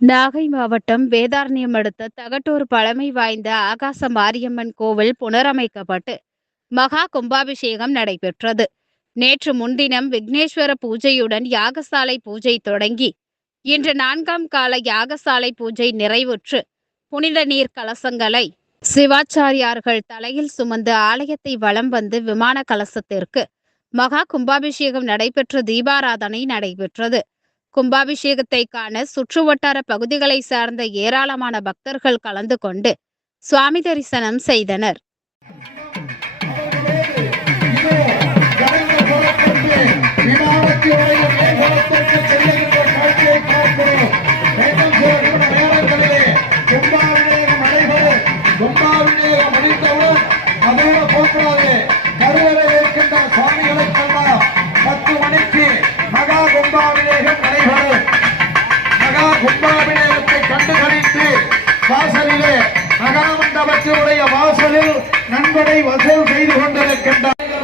நாகை மாவட்டம் வேதாரண்யம் அடுத்த தகட்டூர் பழமை வாய்ந்த ஆகாச மாரியம்மன் கோவில் புனரமைக்கப்பட்டு மகா கும்பாபிஷேகம் நடைபெற்றது. நேற்று முன்தினம் விக்னேஸ்வர பூஜையுடன் யாகசாலை பூஜை தொடங்கி இன்று 4ஆம் கால யாகசாலை பூஜை நிறைவுற்று புனித நீர் கலசங்களை சிவாச்சாரியார்கள் தலையில் சுமந்து ஆலயத்தை வலம் வந்து விமான கலசத்திற்கு மகா கும்பாபிஷேகம் நடைபெற்ற தீபாராதனை நடைபெற்றது. கும்பாபிஷேகத்தை காண சுற்றுவட்டார பகுதிகளை சார்ந்த ஏராளமான பக்தர்கள் கலந்து கொண்டு சுவாமி தரிசனம் செய்தனர். கும்பாபிஷேகத்தை கண்டுகளித்து வாசலிலே மகாமண்டபத்தினுடைய வாசலில் நன்கொடை வசூல் செய்து கொண்டிருக்கின்றார்.